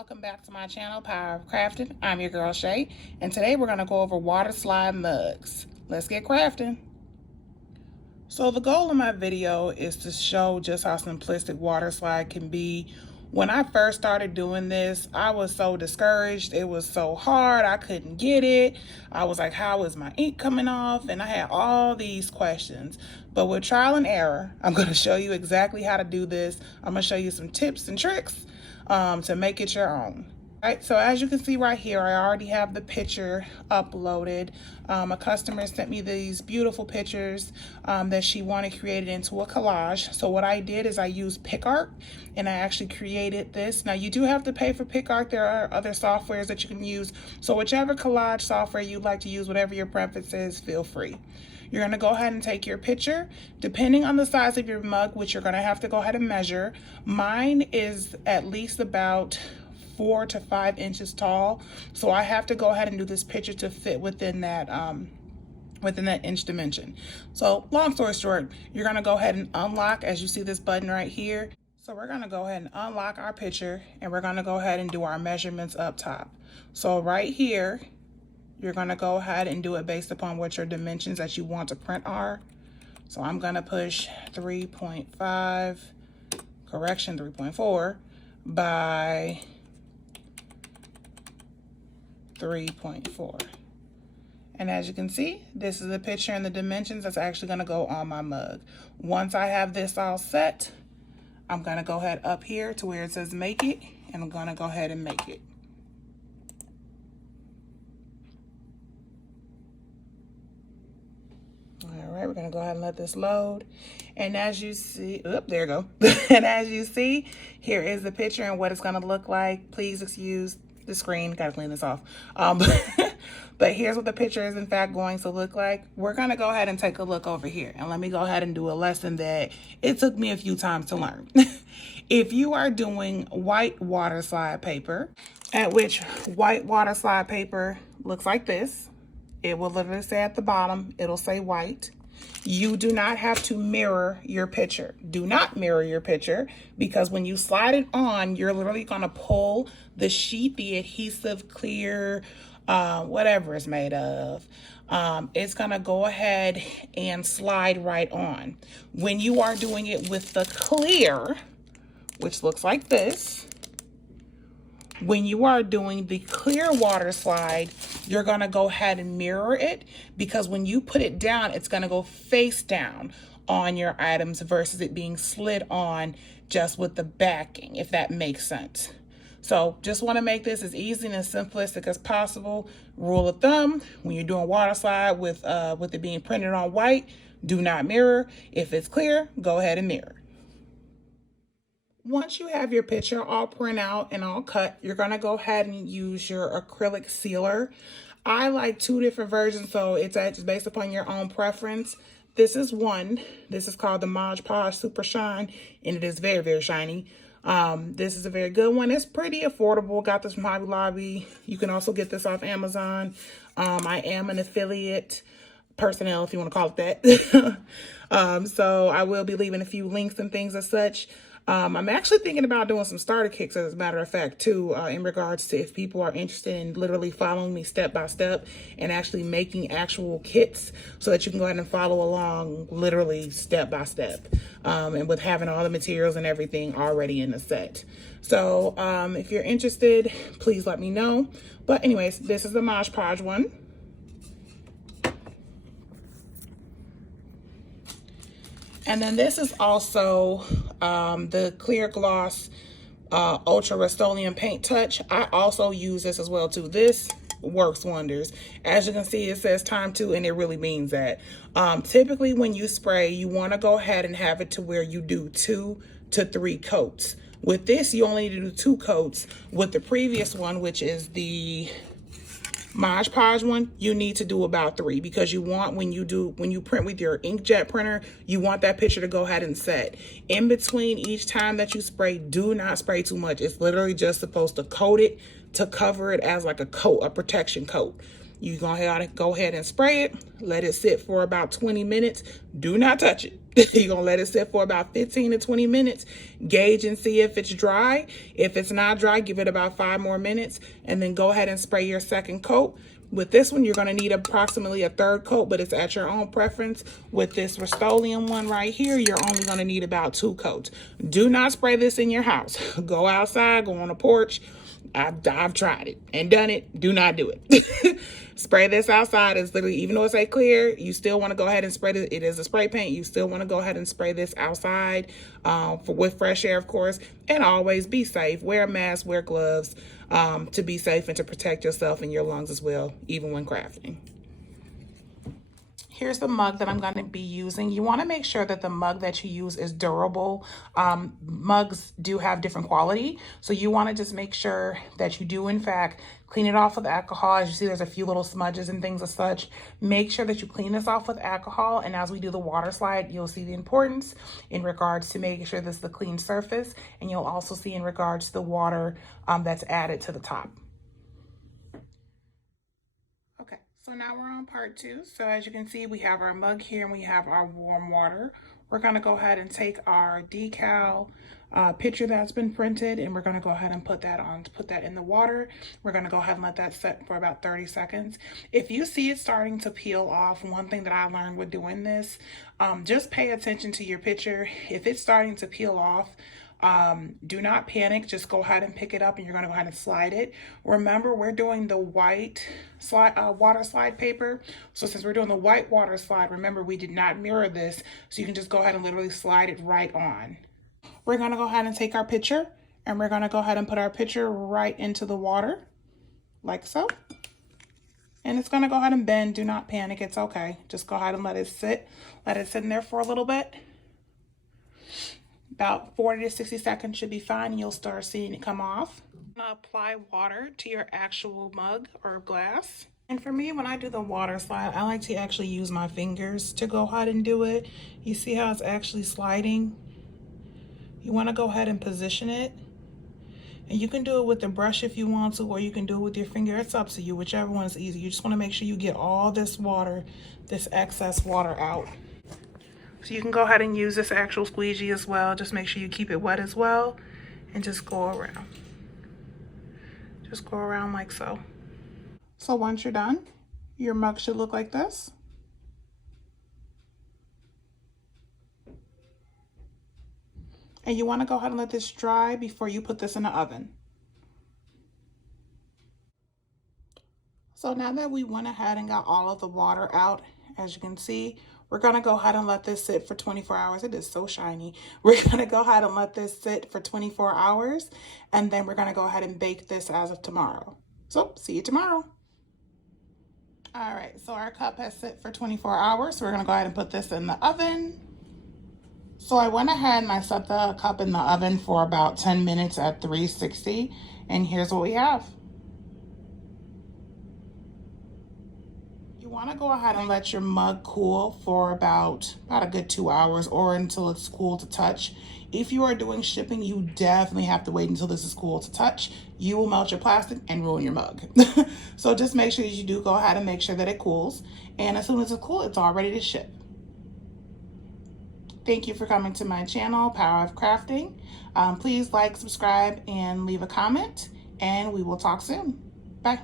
welcome back to my channel, Power of Crafting. I'm your girl Shay, and today we're going to go over water slide mugs. Let's get crafting. So the goal of my video is to show just how simplistic water slide can be. When I first started doing this, I was so discouraged. It was so hard. I couldn't get it. I was like, how is my ink coming off? And I had all these questions. But with trial and error, I'm going to show you exactly how to do this. I'm going to show you some tips and tricks to make it your own. All right, so as you can see right here, I already have the picture uploaded. A customer sent me these beautiful pictures that she wanted created into a collage. So what I did is I used PicArt and I actually created this. Now you do have to pay for PicArt. There are other softwares that you can use. So whichever collage software you'd like to use, whatever your preference is, feel free. You're going to go ahead and take your picture, depending on the size of your mug, which you're going to have to go ahead and measure. Mine is at least about 4 to 5 inches tall, so I have to go ahead and do this picture to fit within that inch dimension. So long story short, you're going to go ahead and unlock, as you see this button right here. So we're going to go ahead and unlock our picture, and we're going to go ahead and do our measurements up top. So right here, you're going to go ahead and do it based upon what your dimensions that you want to print are. So I'm going to push 3.5, correction 3.4 by 3.4. And as you can see, this is the picture and the dimensions that's actually going to go on my mug. Once I have this all set, I'm going to go ahead up here to where it says make it, and I'm going to go ahead and make it. All right, we're going to go ahead and let this load. And as you see, there you go. And as you see, here is the picture and what it's going to look like. Please excuse the screen. Got to clean this off. But here's what the picture is in fact going to look like. We're going to go ahead and take a look over here. And let me go ahead and do a lesson that it took me a few times to learn. If you are doing white water slide paper, at which white water slide paper looks like this. It will literally say at the bottom, it'll say white. You do not have to mirror your picture. Do not mirror your picture, because when you slide it on, you're literally going to pull the sheet, the adhesive, clear, whatever it's made of. It's going to go ahead and slide right on. When you are doing it with the clear, which looks like this, when you are doing the clear water slide, you're going to go ahead and mirror it, because when you put it down, it's going to go face down on your items versus it being slid on just with the backing, if that makes sense. So just want to make this as easy and as simplistic as possible. Rule of thumb, when you're doing water slide with it being printed on white, do not mirror. If it's clear, go ahead and mirror. Once you have your picture all print out and all cut, you're going to go ahead and use your acrylic sealer. I like 2 different versions, so it's based upon your own preference. This is one. This is called the Mod Podge Super Shine, and it is very, very shiny. This is a very good one. It's pretty affordable. Got this from Hobby Lobby. You can also get this off Amazon. I am an affiliate personnel, if you want to call it that. So I will be leaving a few links and things as such. I'm actually thinking about doing some starter kits, as a matter of fact, too, in regards to if people are interested in literally following me step by step and actually making actual kits, so that you can go ahead and follow along literally step by step, and with having all the materials and everything already in the set. So if you're interested, please let me know. But anyways, this is the Mod Podge one. And then this is also the Clear Gloss Ultra Rust-Oleum Paint Touch. I also use this as well too. This works wonders. As you can see, it says time to, and it really means that. Typically when you spray, you want to go ahead and have it to where you do 2 to 3 coats. With this, you only need to do 2 coats. With the previous one, which is the Mod Podge one, you need to do about 3, because you want, when you print with your inkjet printer, you want that picture to go ahead and set. In between each time that you spray, do not spray too much. It's literally just supposed to coat it, to cover it as like a coat, a protection coat. You gonna go ahead and spray it. Let it sit for about 20 minutes. Do not touch it. You're gonna let it sit for about 15 to 20 minutes. Gauge and see if it's dry. If it's not dry, give it about 5 more minutes, and then go ahead and spray your second coat. With this one, you're gonna need approximately a 3rd coat, but it's at your own preference. With this Rust-Oleum one right here, you're only gonna need about 2 coats. Do not spray this in your house. Go outside, go on a porch. I've tried it and done it. Do not do it. Spray this outside. It's literally, even though it's a clear, you still want to go ahead and spray it. It is a spray paint. You still want to go ahead and spray this outside with fresh air, of course. And always be safe. Wear a mask, wear gloves to be safe and to protect yourself and your lungs as well, even when crafting. Here's the mug that I'm going to be using. You want to make sure that the mug that you use is durable. Mugs do have different quality, so you want to just make sure that you do, in fact, clean it off with alcohol. As you see, there's a few little smudges and things as such. Make sure that you clean this off with alcohol, and as we do the water slide, you'll see the importance in regards to making sure this is the clean surface, and you'll also see in regards to the water that's added to the top. So now we're on part 2. So as you can see, we have our mug here and we have our warm water. We're going to go ahead and take our decal picture that's been printed, and we're going to go ahead and put that in the water. We're going to go ahead and let that set for about 30 seconds. If you see it starting to peel off, one thing that I learned with doing this, just pay attention to your picture. If it's starting to peel off, do not panic. Just go ahead and pick it up, and you're going to go ahead and slide it. Remember, we're doing the white slide water slide paper. So since we're doing the white water slide, remember, we did not mirror this, so you can just go ahead and literally slide it right on. We're going to go ahead and take our picture, and we're going to go ahead and put our picture right into the water like so. And it's going to go ahead and bend. Do not panic. It's okay. Just go ahead and let it sit. Let it sit in there for a little bit. About 40 to 60 seconds should be fine, and you'll start seeing it come off. Apply water to your actual mug or glass. And for me, when I do the water slide, I like to actually use my fingers to go ahead and do it. You see how it's actually sliding? You want to go ahead and position it. And you can do it with the brush if you want to, or you can do it with your finger. It's up to you, whichever one is easy. You just want to make sure you get all this water, this excess water out. So you can go ahead and use this actual squeegee as well. Just make sure you keep it wet as well, and just go around. Just go around like so. So once you're done, your mug should look like this. And you want to go ahead and let this dry before you put this in the oven. So now that we went ahead and got all of the water out, as you can see, we're going to go ahead and let this sit for 24 hours. It is so shiny. We're going to go ahead and let this sit for 24 hours, and then we're going to go ahead and bake this as of tomorrow. So see you tomorrow. All right, so our cup has sit for 24 hours. So we're going to go ahead and put this in the oven. So I went ahead and I set the cup in the oven for about 10 minutes at 360, and here's what we have. You want to go ahead and let your mug cool for about a good 2 hours, or until it's cool to touch. If you are doing shipping, you definitely have to wait until this is cool to touch. You will melt your plastic and ruin your mug. So just make sure you do go ahead and make sure that it cools. And as soon as it's cool, it's all ready to ship. Thank you for coming to my channel, Power of Crafting. Please like, subscribe, and leave a comment, and we will talk soon. Bye.